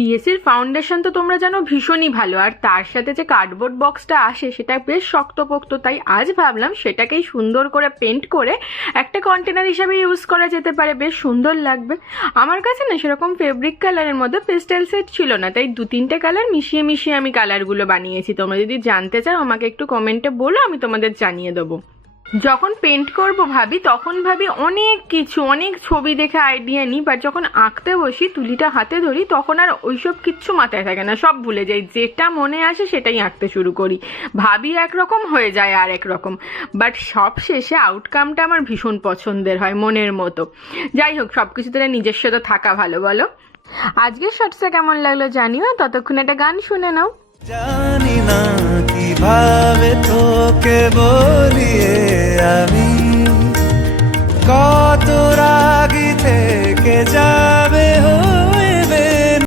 পিএসসির foundation তো তোমরা জানো ভীষণই ভালো, আর তার সাথে যে কার্ডবোর্ড বক্সটা আসে সেটা বেশ শক্তপোক্ত, তাই আজ ভাবলাম সেটাকেই সুন্দর করে পেন্ট করে একটা কন্টেনার হিসাবে ইউজ করা যেতে পারে, বেশ সুন্দর লাগবে। আমার কাছে না সেরকম ফেব্রিক কালারের মধ্যে পেস্টেল সেট ছিল না, তাই 2-3টে কালার মিশিয়ে মিশিয়ে আমি কালারগুলো বানিয়েছি। তোমরা যদি জানতে চাও আমাকে একটু কমেন্টে বলো, আমি তোমাদের জানিয়ে দেবো। যখন পেন্ট করব তখন ভাবি অনেক কিছু, অনেক ছবি দেখে আইডিয়া নিই, বাট যখন আঁকতে বসি তুলিটা হাতে ধরি তখন আর ওইসব কিচ্ছু মাথায় থাকে না, সব ভুলে যাই, যেটা মনে আসে সেটাই আঁকতে শুরু করি। ভাবি একরকম, হয়ে যায় আর একরকম, বাট সব শেষে আউটকামটা আমার ভীষণ পছন্দের হয়, মনের মতো। যাই হোক, সব কিছুতে নিজস্বতা থাকা ভালো, বলো। আজকের শর্টসটা কেমন লাগলো জানিও, ততক্ষণ একটা গান শুনে নাও। জানি না কিভাবে তোকে বলিয়ে আমি কত রাগি থেকে যা